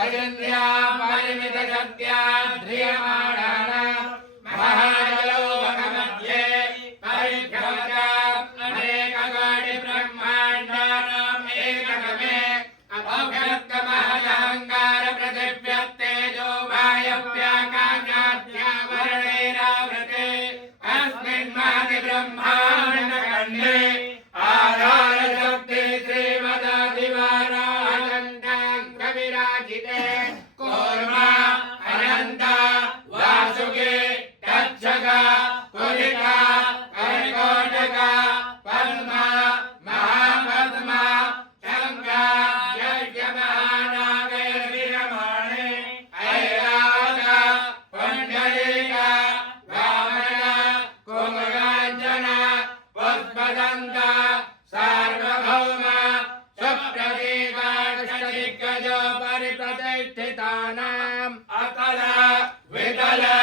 अचिन्त्यां परिमितशक्त्या ध्रियमाणानां महाजलोकमध्ये परिभ्रमताम् अनेककोटिब्रह्माण्डानाम् एककमे अभ्यक्तमहदहङ्कारप्रतिव्यक्तेजो वायव्याकाशाद्यावरणैरावृते अस्मिन् महति ब्रह्माण्डखण्डे आधारशक्ति श्रीमदादिवाराहचन्द्राङ्गविराजिते कूर्मा अनन्ता वासुकी तक्षका कुलिका कर्कोटका पद्मा महापद्मा शङ्का यज्ञमहानागैर्विरमाणे ऐरावता पुण्डरीका वामना कुमुदाञ्जना पुष्पदन्ता सार्वभौमा सुप्रतीकाक्षदिग्गजो परिप्रतिष्ठितानाम् अकला विकला